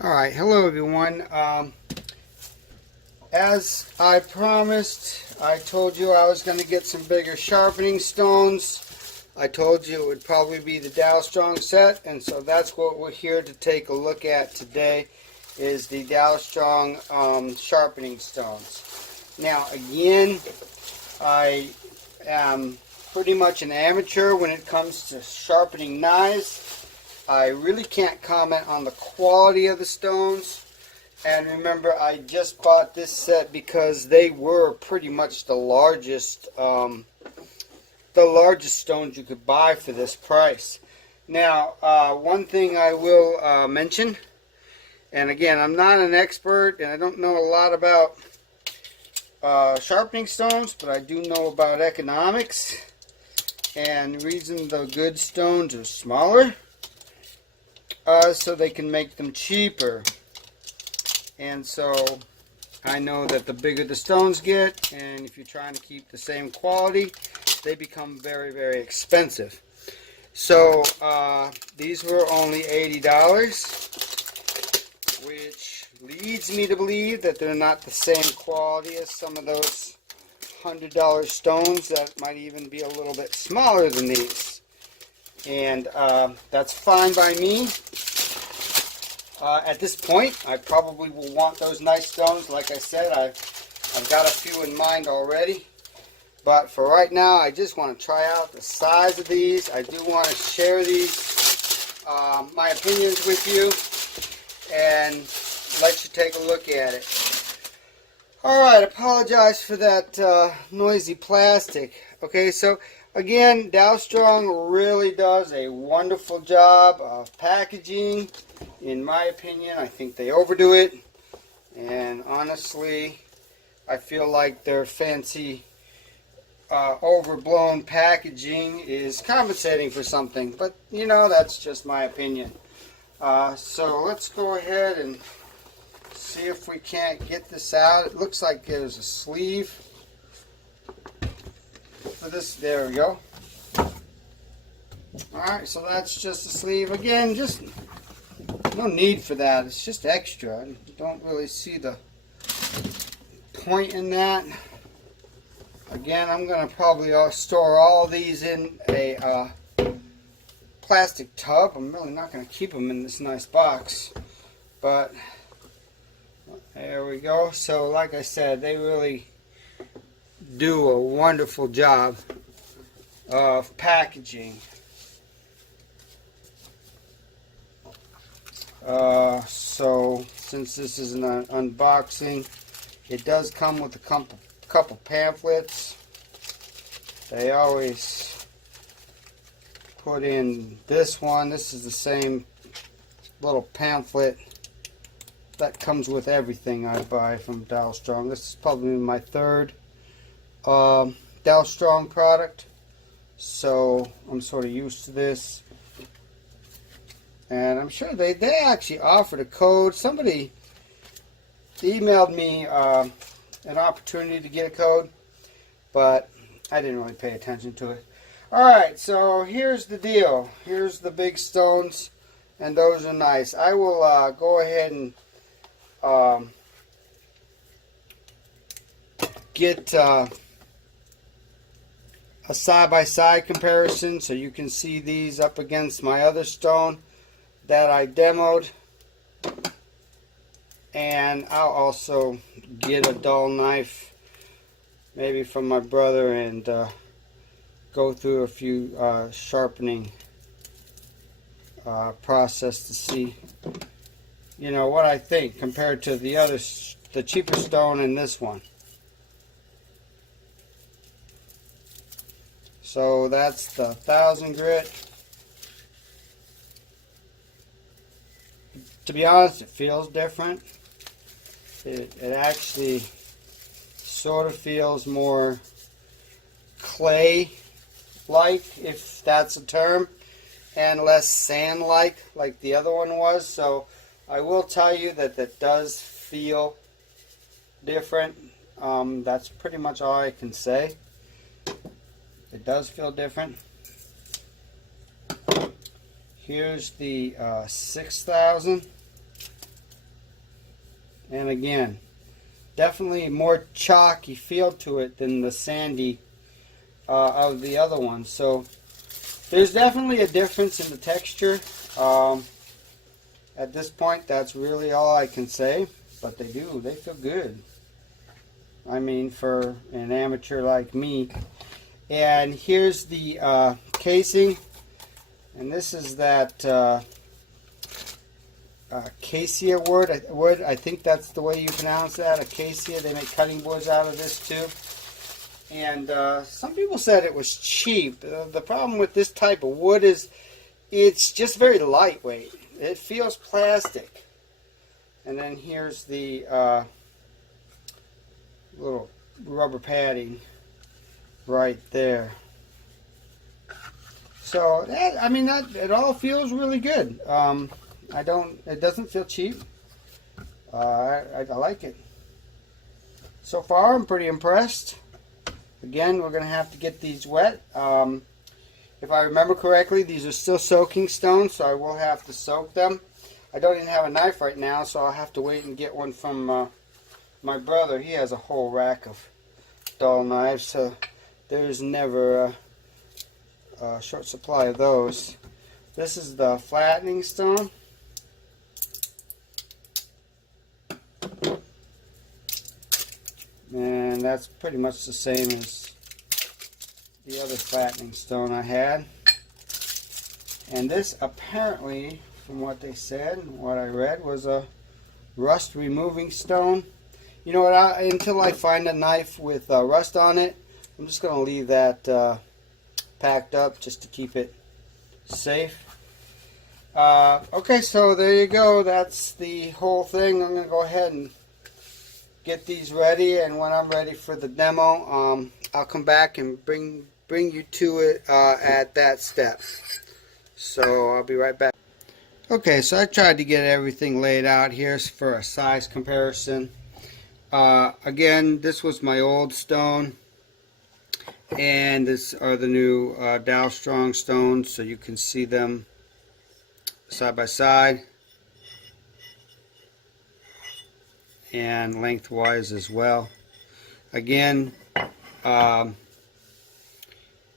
Alright, hello everyone. As I promised, I told you I was going to get some bigger sharpening stones. I told you it would probably be the DALSTRONG set, and so that's what we're here to take a look at today, is the DALSTRONG sharpening stones. Now again, I am pretty much an amateur when it comes to sharpening knives. I really can't comment on the quality of the stones. And remember, I just bought this set because they were pretty much the largest stones you could buy for this price. Now, one thing I will mention, and again, I'm not an expert and I don't know a lot about sharpening stones, but I do know about economics. And the reason the good stones are smaller, so they can make them cheaper. And so I know that the bigger the stones get, and if you're trying to keep the same quality, they become very, very expensive. So these were only $80, which leads me to believe that they're not the same quality as some of those $100 stones that might even be a little bit smaller than these. And that's fine by me. At this point, I probably will want those nice stones. Like I said, I've got a few in mind already. But for right now, I just want to try out the size of these. I do want to share these, my opinions with you, and let you take a look at it. Alright, apologize for that noisy plastic. Okay, so again, DALSTRONG really does a wonderful job of packaging. In my opinion, I think they overdo it. And honestly, I feel like their fancy, overblown packaging is compensating for something. But, you know, that's just my opinion. So let's go ahead and see if we can't get this out. It looks like there's a sleeve for this. There we go. Alright, so that's just a sleeve. Again, just no need for that. It's just extra. I don't really see the point in that. Again, I'm going to probably store all these in a plastic tub. I'm really not going to keep them in this nice box. But there we go. So like I said, they really do a wonderful job of packaging. So since this is an unboxing, it does come with a couple pamphlets. They always put in this one. This is the same little pamphlet that comes with everything I buy from DALSTRONG. This is probably my third DALSTRONG product, so I'm sort of used to this. And I'm sure they actually offered a code. Somebody emailed me an opportunity to get a code, but I didn't really pay attention to it. Alright, so here's the deal. Here's the big stones, and those are nice. I will go ahead and get a side-by-side comparison so you can see these up against my other stone that I demoed. And I'll also get a dull knife maybe from my brother and go through a few sharpening process to see, you know, what I think compared to the cheaper stone in this one. So that's the 1000 grit. To be honest, it feels different. It actually sort of feels more clay-like, if that's a term, and less sand-like, like the other one was. So I will tell you that that does feel different. That's pretty much all I can say. It does feel different. Here's the 6000. And again, definitely a more chalky feel to it than the sandy of the other one. So there's definitely a difference in the texture. At this point, that's really all I can say. But they feel good. I mean, for an amateur like me. And here's the casing. And this is that acacia wood. I think that's the way you pronounce that. Acacia. They make cutting boards out of this too. And some people said it was cheap. The problem with this type of wood is it's just very lightweight. It feels plastic. And then here's the little rubber padding right there. So that, I mean, that it all feels really good. It doesn't feel cheap. I like it. So far, I'm pretty impressed. Again, we're going to have to get these wet. If I remember correctly, these are still soaking stones, so I will have to soak them. I don't even have a knife right now, so I'll have to wait and get one from my brother. He has a whole rack of dull knives, so there's never a short supply of those. This is the flattening stone. And that's pretty much the same as the other flattening stone I had. And this apparently, from what they said and what I read, was a rust removing stone. You know what, until I find a knife with rust on it, I'm just going to leave that packed up just to keep it safe. Okay, so there you go. That's the whole thing. I'm going to go ahead and get these ready, and when I'm ready for the demo, I'll come back and bring you to it at that step. So I'll be right back. Okay, so I tried to get everything laid out here for a size comparison. Again, this was my old stone, and this are the new DALSTRONG stones, so you can see them side by side and lengthwise as well. Again,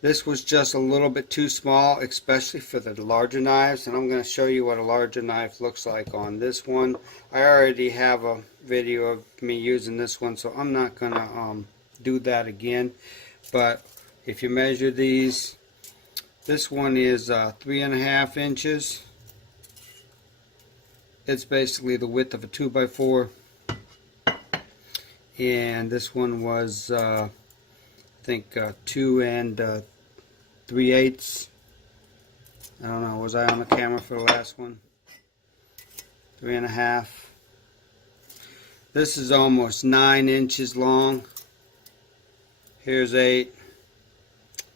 this was just a little bit too small, especially for the larger knives, and I'm going to show you what a larger knife looks like on this one. I already have a video of me using this one, so I'm not going to do that again. But if you measure these, this one is 3.5 inches. It's basically the width of a 2x4. And this one was I think 2 3/8. I don't know, was I on the camera for the last one? 3.5. This is almost 9 inches long. Here's 8.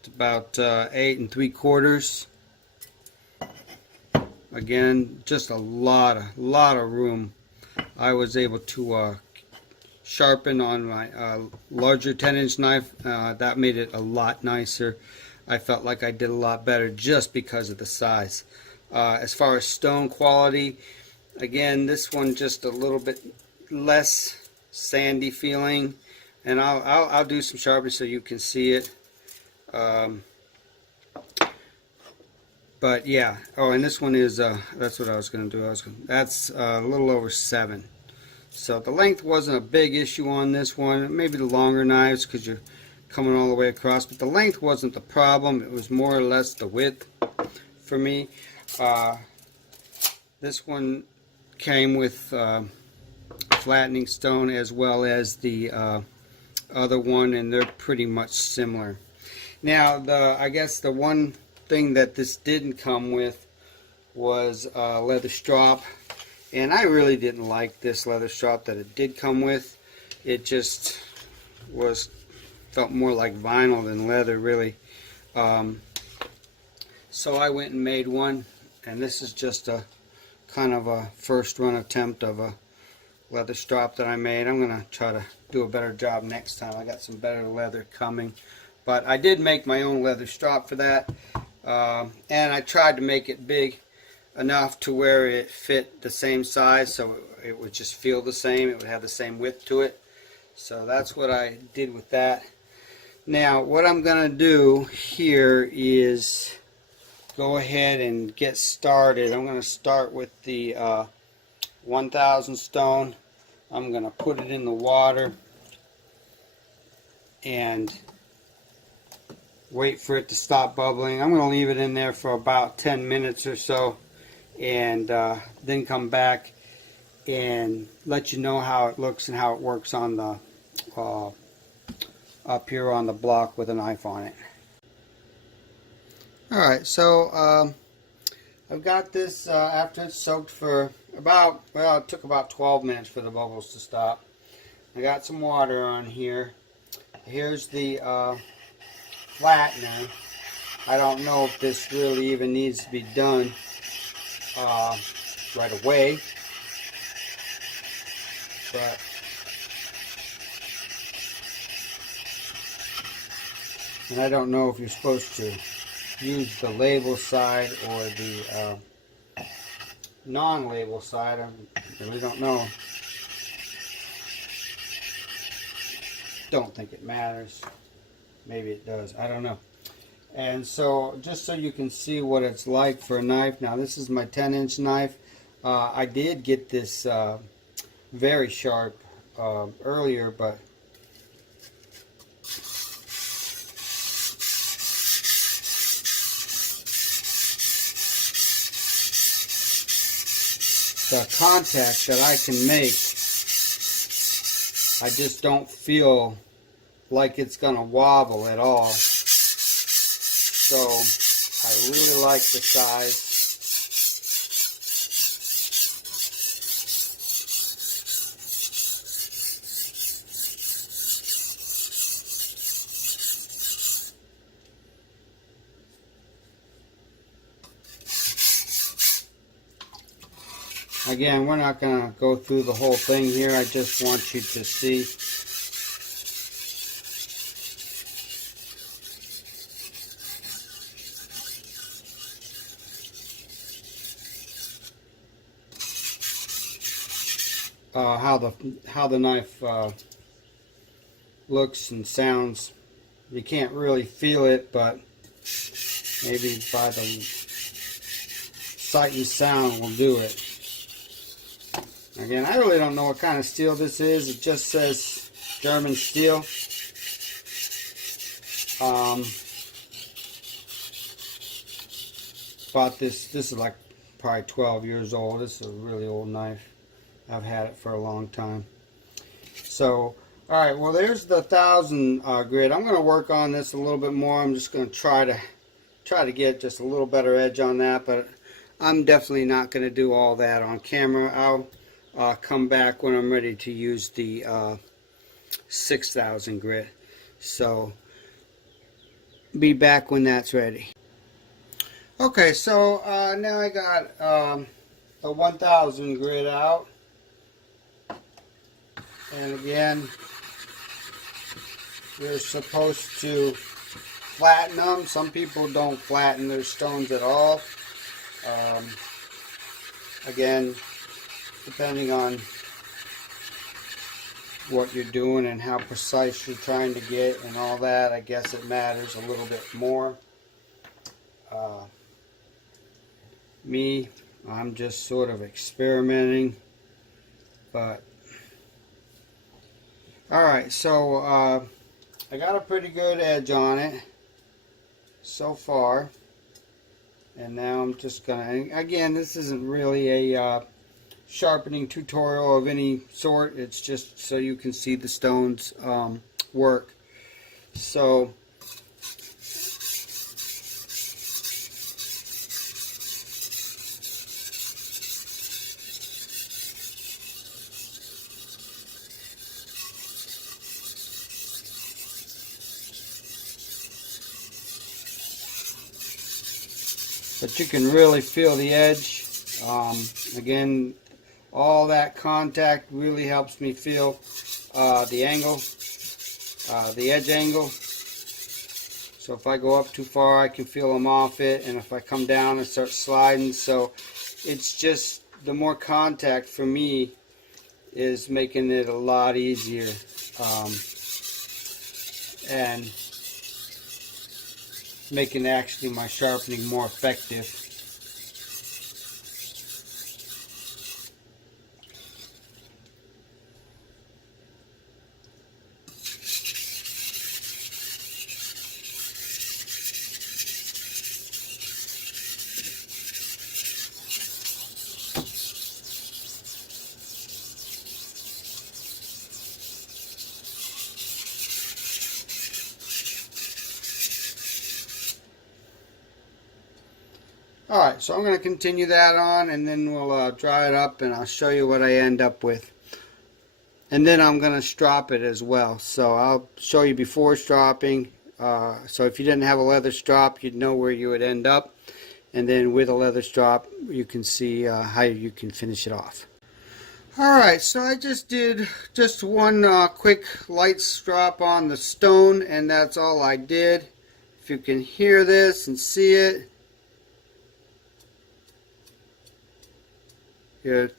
It's about 8 3/4. Again, just a lot of room. I was able to sharpen on my larger 10-inch knife. That made it a lot nicer. I felt like I did a lot better just because of the size. As far as stone quality, again, this one just a little bit less sandy feeling, and I'll do some sharpening so you can see it. But yeah, oh, and this one is that's what I was going to do. That's a little over 7. So the length wasn't a big issue on this one. Maybe the longer knives because you're coming all the way across, but the length wasn't the problem. It was more or less the width for me. This one came with flattening stone as well as the other one, and they're pretty much similar. Now, I guess the one thing that this didn't come with was leather strop. And I really didn't like this leather strop that it did come with. It just felt more like vinyl than leather, really. So I went and made one, and this is just a kind of a first run attempt of a leather strop that I made. I'm going to try to do a better job next time. I got some better leather coming. But I did make my own leather strop for that, and I tried to make it big. enough to where it fit the same size, so it would just feel the same. It would have the same width to it. So that's what I did with that. Now what I'm going to do here is go ahead and get started. I'm going to start with the 1000 stone. I'm going to put it in the water and wait for it to stop bubbling. I'm going to leave it in there for about 10 minutes or so, and then come back and let you know how it looks and how it works on the up here on the block with a knife on it. Alright, so I've got this after it's soaked for about, well, it took about 12 minutes for the bubbles to stop. I got some water on here. Here's the flattener. I don't know if this really even needs to be done right away, but and I don't know if you're supposed to use the label side or the non-label side. I really don't know. Don't think it matters. Maybe it does. I don't know. And so just so you can see what it's like for a knife. Now this is my 10-inch knife. I did get this very sharp earlier, but the contact that I can make, I just don't feel like it's gonna wobble at all. So I really like the size. Again, we're not going to go through the whole thing here. I just want you to see how the knife looks and sounds. You can't really feel it, but maybe by the sight and sound will do it. Again, I really don't know what kind of steel this is. It just says German steel. Bought this is like probably 12 years old. This is a really old knife. I've had it for a long time. So, alright, well there's the 1000 grit. I'm going to work on this a little bit more. I'm just going to try to get just a little better edge on that, but I'm definitely not going to do all that on camera. I'll come back when I'm ready to use the 6000 grit. So be back when that's ready. Okay, so now I got the 1000 grit out, and again, you're supposed to flatten them. Some people don't flatten their stones at all. Again, depending on what you're doing and how precise you're trying to get and all that, I guess it matters a little bit more. Me, I'm just sort of experimenting, but alright, so I got a pretty good edge on it so far, and now I'm just gonna, again, this isn't really a sharpening tutorial of any sort. It's just so you can see the stones work. So but you can really feel the edge. Again, all that contact really helps me feel the angle, the edge angle. So if I go up too far, I can feel them off it, and if I come down, it starts sliding. So it's just, the more contact for me is making it a lot easier, and making actually my sharpening more effective. Alright, so I'm going to continue that on, and then we'll dry it up, and I'll show you what I end up with. And then I'm going to strop it as well. So I'll show you before stropping. So if you didn't have a leather strop, you'd know where you would end up. And then with a leather strop, you can see how you can finish it off. Alright, so I just did just one quick light strop on the stone, and that's all I did. If you can hear this and see it.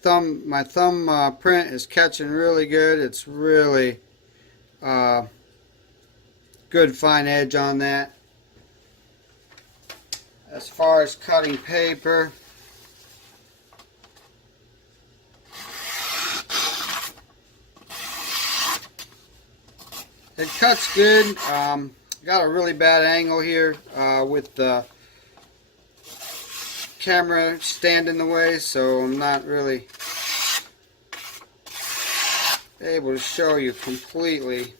My thumb print is catching really good. It's really good fine edge on that. As far as cutting paper, it cuts good. Got a really bad angle here with the camera stand in the way, so I'm not really able to show you completely.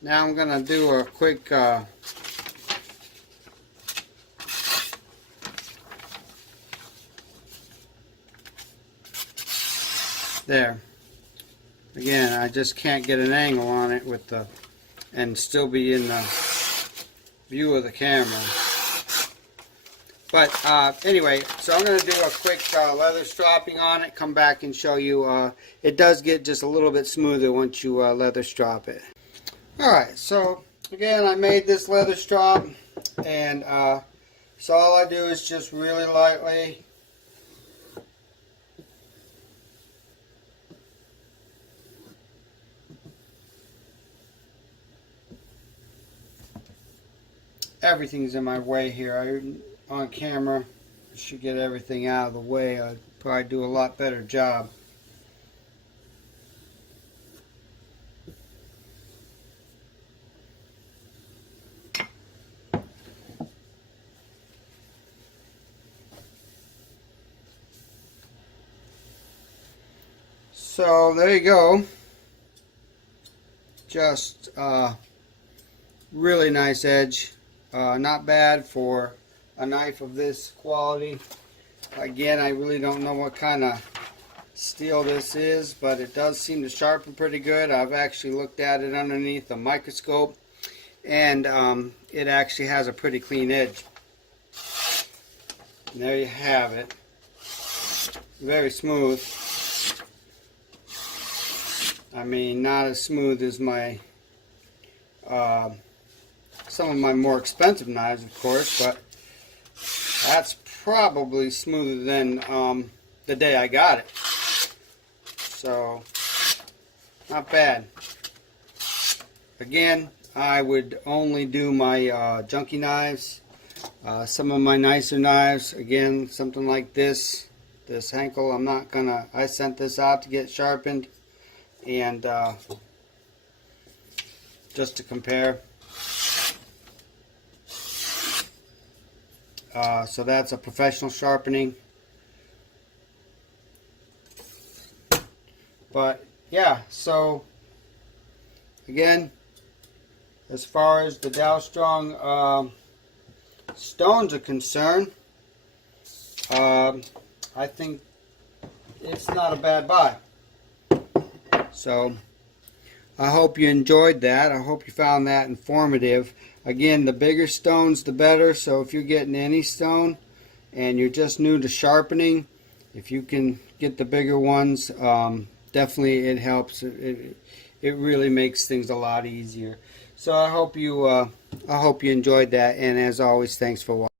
Now I'm going to do a quick there. Again, I just can't get an angle on it with the, and still be in the view of the camera. But anyway, so I'm going to do a quick leather stropping on it, come back and show you. It does get just a little bit smoother once you leather strop it. Alright, so again, I made this leather strop, and so all I do is just really lightly everything's in my way here. On camera, I should get everything out of the way. I'd probably do a lot better job. So there you go. Just really nice edge. Not bad for a knife of this quality. Again, I really don't know what kind of steel this is, but it does seem to sharpen pretty good. I've actually looked at it underneath a microscope, and it actually has a pretty clean edge. And there you have it. Very smooth. I mean, not as smooth as my some of my more expensive knives, of course, but that's probably smoother than the day I got it. So, not bad. Again, I would only do my junky knives. Some of my nicer knives, again, something like this Henkel, I'm not gonna, I sent this out to get sharpened, and just to compare. So that's a professional sharpening. But yeah, so again, as far as the DALSTRONG stones are concerned, I think it's not a bad buy. So I hope you enjoyed that. I hope you found that informative. Again, the bigger stones the better, so if you're getting any stone and you're just new to sharpening, if you can get the bigger ones, definitely it helps. It really makes things a lot easier. So I hope you enjoyed that, and as always, thanks for watching.